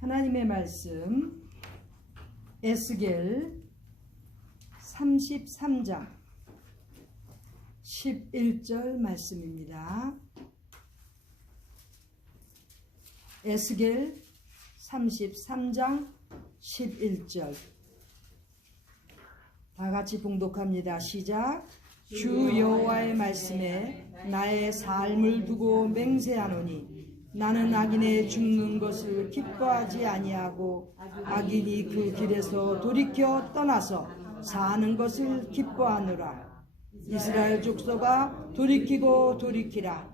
하나님의 말씀 에스겔 33장 11절 말씀입니다. 에스겔 33장 11절 다 같이 봉독합니다. 시작. 주 여호와의 말씀에 나의 삶을 두고 맹세하노니 나는 악인의 죽는 것을 기뻐하지 아니하고 악인이 그 길에서 돌이켜 떠나서 사는 것을 기뻐하노라. 이스라엘 족속아 돌이키고 돌이키라.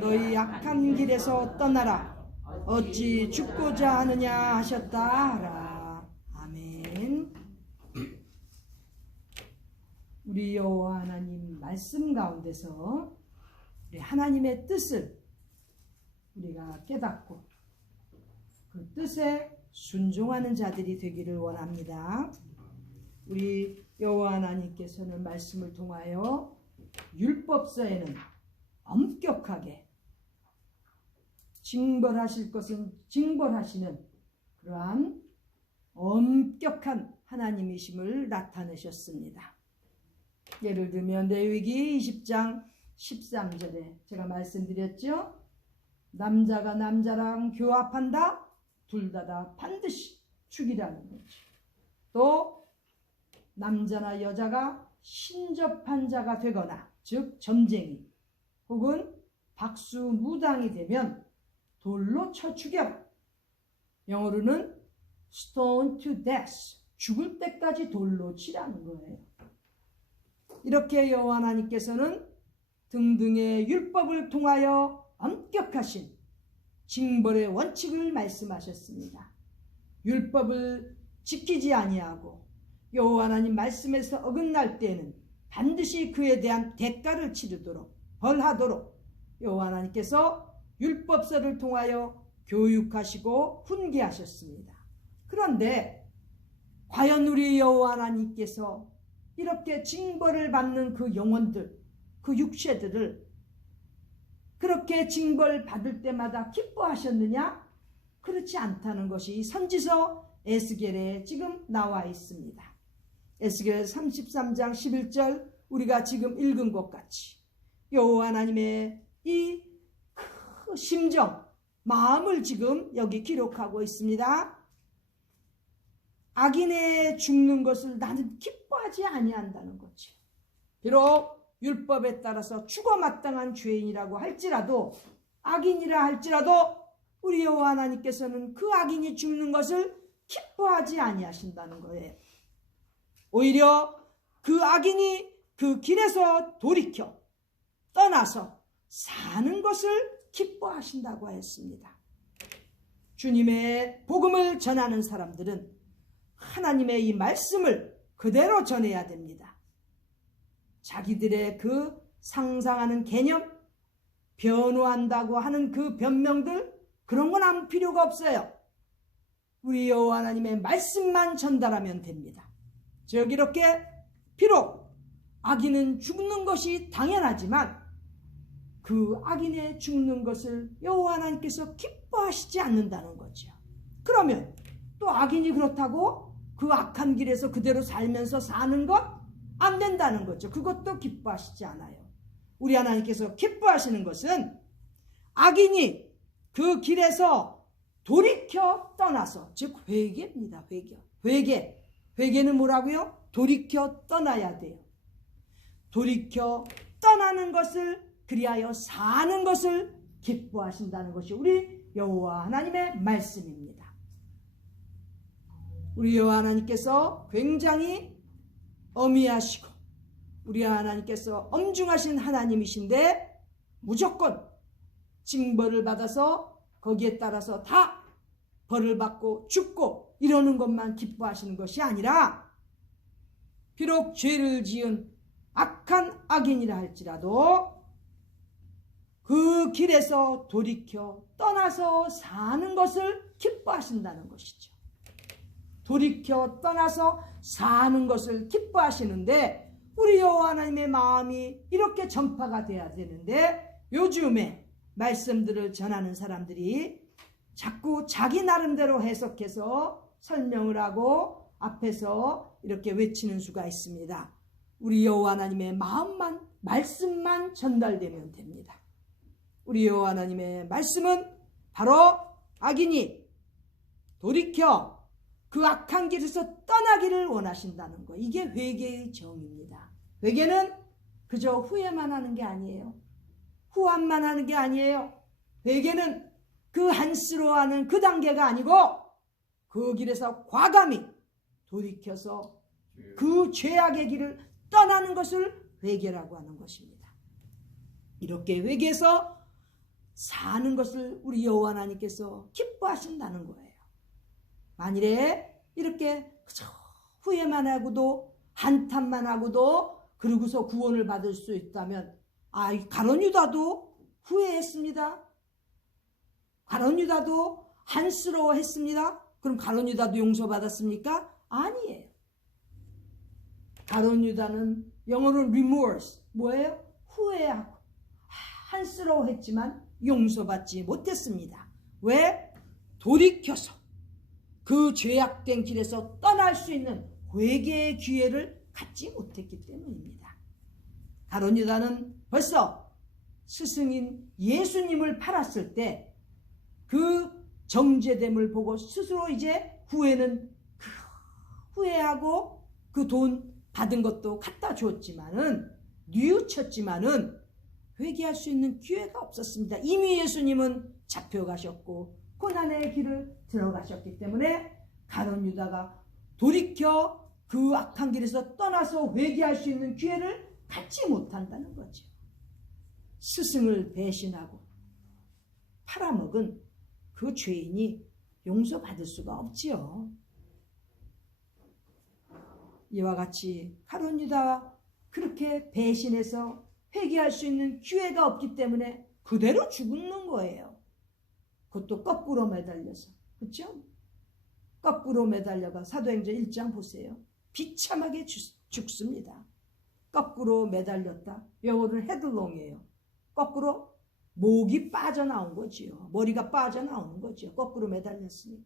너희 악한 길에서 떠나라. 어찌 죽고자 하느냐 하셨다 하라. 아멘. 우리 여호와 하나님 말씀 가운데서 우리 하나님의 뜻을 우리가 깨닫고 그 뜻에 순종하는 자들이 되기를 원합니다. 우리 여호와 하나님께서는 말씀을 통하여 율법서에는 엄격하게 징벌하실 것은 징벌하시는 그러한 엄격한 하나님이심을 나타내셨습니다. 예를 들면 레위기 20장 13절에 제가 말씀드렸죠. 남자가 남자랑 교합한다? 둘 다 반드시 죽이라는 거죠. 또 남자나 여자가 신접한 자가 되거나 즉 점쟁이 혹은 박수무당이 되면 돌로 쳐 죽여라. 영어로는 stone to death, 죽을 때까지 돌로 치라는 거예요. 이렇게 여호와 하나님께서는 등등의 율법을 통하여 엄격하신 징벌의 원칙을 말씀하셨습니다. 율법을 지키지 아니하고 여호와 하나님 말씀에서 어긋날 때에는 반드시 그에 대한 대가를 치르도록 벌하도록 여호와 하나님께서 율법서를 통하여 교육하시고 훈계하셨습니다. 그런데 과연 우리 여호와 하나님께서 이렇게 징벌을 받는 그 영혼들, 그 육체들을 그렇게 징벌 받을 때마다 기뻐하셨느냐? 그렇지 않다는 것이 선지서 에스겔에 지금 나와 있습니다. 에스겔 33장 11절 우리가 지금 읽은 것 같이 여호와 하나님의 이 심정, 마음을 지금 여기 기록하고 있습니다. 악인의 죽는 것을 나는 기뻐하지 아니한다는 거죠. 비록 율법에 따라서 죽어 마땅한 죄인이라고 할지라도 악인이라 할지라도 우리 여호와 하나님께서는 그 악인이 죽는 것을 기뻐하지 아니하신다는 거예요. 오히려 그 악인이 그 길에서 돌이켜 떠나서 사는 것을 기뻐하신다고 했습니다. 주님의 복음을 전하는 사람들은 하나님의 이 말씀을 그대로 전해야 됩니다. 자기들의 그 상상하는 개념, 변호한다고 하는 그 변명들 그런 건 아무 필요가 없어요. 우리 여호와 하나님의 말씀만 전달하면 됩니다. 즉 이렇게 비록 악인은 죽는 것이 당연하지만 그 악인의 죽는 것을 여호와 하나님께서 기뻐하시지 않는다는 거죠. 그러면 또 악인이 그렇다고 그 악한 길에서 그대로 살면서 사는 것 안 된다는 거죠. 그것도 기뻐하시지 않아요. 우리 하나님께서 기뻐하시는 것은 악인이 그 길에서 돌이켜 떠나서 즉 회개입니다. 회개는 뭐라고요? 돌이켜 떠나야 돼요. 돌이켜 떠나는 것을 그리하여 사는 것을 기뻐하신다는 것이 우리 여호와 하나님의 말씀입니다. 우리 여호와 하나님께서 굉장히 엄히하시고 우리 하나님께서 엄중하신 하나님이신데 무조건 징벌을 받아서 거기에 따라서 다 벌을 받고 죽고 이러는 것만 기뻐하시는 것이 아니라 비록 죄를 지은 악한 악인이라 할지라도 그 길에서 돌이켜 떠나서 사는 것을 기뻐하신다는 것이죠. 돌이켜 떠나서 사는 것을 기뻐하시는데 우리 여호와 하나님의 마음이 이렇게 전파가 돼야 되는데 요즘에 말씀들을 전하는 사람들이 자꾸 자기 나름대로 해석해서 설명을 하고 앞에서 이렇게 외치는 수가 있습니다. 우리 여호와 하나님의 마음만, 말씀만 전달되면 됩니다. 우리 여호와 하나님의 말씀은 바로 악인이 돌이켜 그 악한 길에서 떠나기를 원하신다는 거. 이게 회개의 정입니다. 회개는 그저 후회만 하는 게 아니에요. 후함만 하는 게 아니에요. 회개는 그 한스러워하는 그 단계가 아니고 그 길에서 과감히 돌이켜서 그 죄악의 길을 떠나는 것을 회개라고 하는 것입니다. 이렇게 회개해서 사는 것을 우리 여호와 하나님께서 기뻐하신다는 거예요. 만일에 이렇게 그저 후회만 하고도 한탄만 하고도 그러고서 구원을 받을 수 있다면 가룟 유다도 후회했습니다. 가룟 유다도 한스러워했습니다. 그럼 가룟 유다도 용서받았습니까? 아니에요. 가룟 유다는 영어로 remorse, 뭐예요? 후회하고 한스러워했지만 용서받지 못했습니다. 왜? 돌이켜서 그 죄악된 길에서 떠날 수 있는 회개의 기회를 갖지 못했기 때문입니다. 가룟 유다는 벌써 스승인 예수님을 팔았을 때 그 정죄됨을 보고 스스로 이제 후회하고 그 돈 받은 것도 갖다 줬지만은 뉘우쳤지만은 회개할 수 있는 기회가 없었습니다. 이미 예수님은 잡혀가셨고 고난의 길을 들어가셨기 때문에 가룟 유다가 돌이켜 그 악한 길에서 떠나서 회개할 수 있는 기회를 갖지 못한다는 거죠. 스승을 배신하고 팔아먹은 그 죄인이 용서받을 수가 없지요. 이와 같이 가룟 유다가 그렇게 배신해서 회개할 수 있는 기회가 없기 때문에 그대로 죽는 거예요. 그것도 거꾸로 매달려서. 그렇죠? 거꾸로 매달려가 사도행전 1장 보세요. 비참하게 죽습니다. 거꾸로 매달렸다. 영어로는 헤드롱이에요. 거꾸로 목이 빠져나온 거지요. 머리가 빠져나오는 거지요. 거꾸로 매달렸으니까.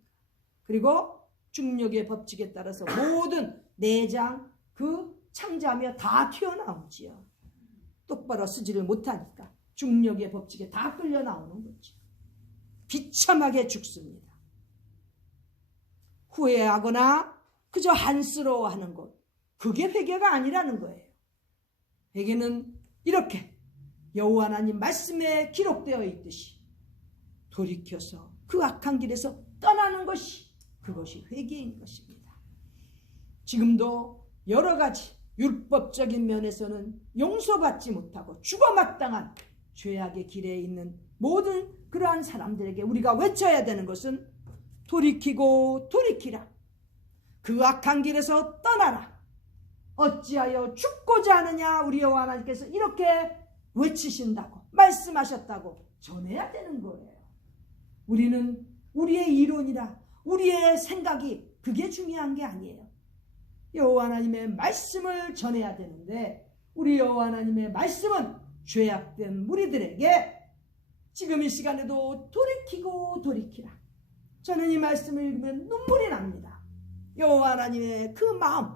그리고 중력의 법칙에 따라서 모든 내장, 그 창자며 다 튀어나오지요. 똑바로 쓰지를 못하니까 중력의 법칙에 다 끌려 나오는 거죠. 비참하게 죽습니다. 후회하거나 그저 한스러워하는 것, 그게 회개가 아니라는 거예요. 회개는 이렇게 여호와 하나님 말씀에 기록되어 있듯이 돌이켜서 그 악한 길에서 떠나는 것이, 그것이 회개인 것입니다. 지금도 여러 가지 율법적인 면에서는 용서받지 못하고 죽어마땅한 죄악의 길에 있는 모든 그러한 사람들에게 우리가 외쳐야 되는 것은 돌이키고 돌이키라. 그 악한 길에서 떠나라. 어찌하여 죽고자 하느냐. 우리 여호와 하나님께서 이렇게 외치신다고, 말씀하셨다고 전해야 되는 거예요. 우리는 우리의 이론이라 우리의 생각이 그게 중요한 게 아니에요. 여호와 하나님의 말씀을 전해야 되는데 우리 여호와 하나님의 말씀은 죄악된 무리들에게 지금 이 시간에도 돌이키고 돌이키라. 저는 이 말씀을 읽으면 눈물이 납니다. 여호와 하나님의 그 마음,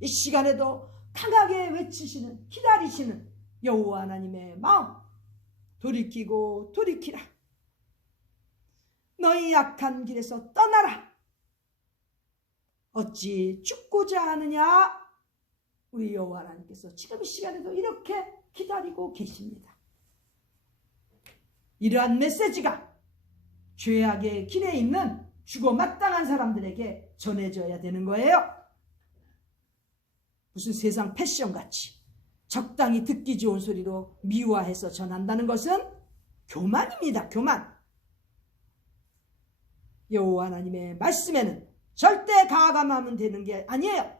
이 시간에도 강하게 외치시는, 기다리시는 여호와 하나님의 마음, 돌이키고 돌이키라. 너희 악한 길에서 떠나라. 어찌 죽고자 하느냐. 우리 여호와 하나님께서 지금 이 시간에도 이렇게 기다리고 계십니다. 이러한 메시지가 죄악의 길에 있는 죽어 마땅한 사람들에게 전해져야 되는 거예요. 무슨 세상 패션같이 적당히 듣기 좋은 소리로 미화해서 전한다는 것은 교만입니다. 교만. 여호와 하나님의 말씀에는 절대 가감하면 되는 게 아니에요.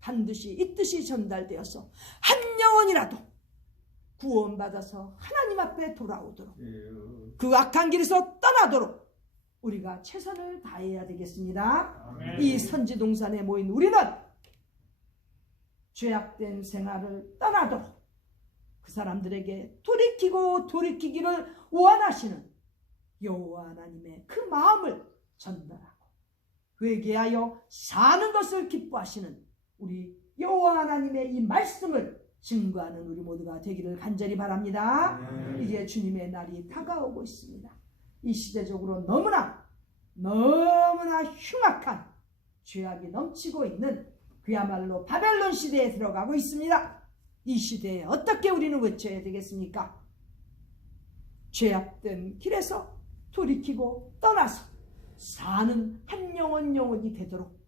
반드시 이 뜻이 전달되어서 한 영혼이라도 구원받아서 하나님 앞에 돌아오도록, 그 악한 길에서 떠나도록 우리가 최선을 다해야 되겠습니다. 아멘. 이 선지동산에 모인 우리는 죄악된 생활을 떠나도록 그 사람들에게 돌이키고 돌이키기를 원하시는 여호와 하나님의 그 마음을 전달하고 그에게 하여 사는 것을 기뻐하시는 우리 여호와 하나님의 이 말씀을 증거하는 우리 모두가 되기를 간절히 바랍니다. 이제 주님의 날이 다가오고 있습니다. 이 시대적으로 너무나 흉악한 죄악이 넘치고 있는 그야말로 바벨론 시대에 들어가고 있습니다. 이 시대에 어떻게 우리는 외쳐야 되겠습니까? 죄악된 길에서 돌이키고 떠나서 사는 한 영혼이 되도록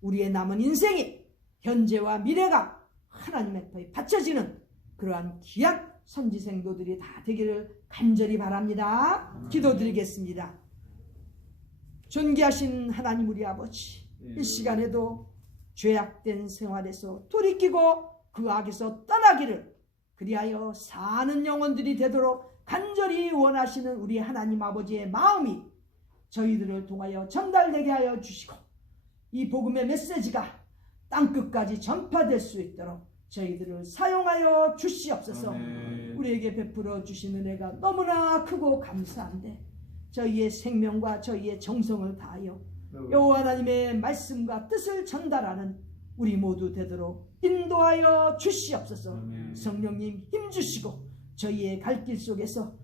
우리의 남은 인생이 현재와 미래가 하나님 앞에 바쳐지는 그러한 귀한 선지생도들이 다 되기를 간절히 바랍니다. 기도드리겠습니다. 존귀하신 하나님 우리 아버지, 이 시간에도 죄악된 생활에서 돌이키고 그 악에서 떠나기를 그리하여 사는 영혼들이 되도록 간절히 원하시는 우리 하나님 아버지의 마음이 저희들을 통하여 전달되게 하여 주시고 이 복음의 메시지가 땅끝까지 전파될 수 있도록 저희들을 사용하여 주시옵소서. 우리에게 베풀어 주신 은혜가 너무나 크고 감사한데 저희의 생명과 저희의 정성을 다하여 여호와 하나님의 말씀과 뜻을 전달하는 우리 모두 되도록 인도하여 주시옵소서. 성령님 힘주시고 저희의 갈 길 속에서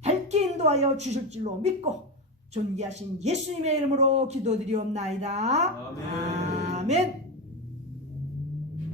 밝게 인도하여 주실 줄로 믿고 존귀하신 예수님의 이름으로 기도드리옵나이다. 아멘.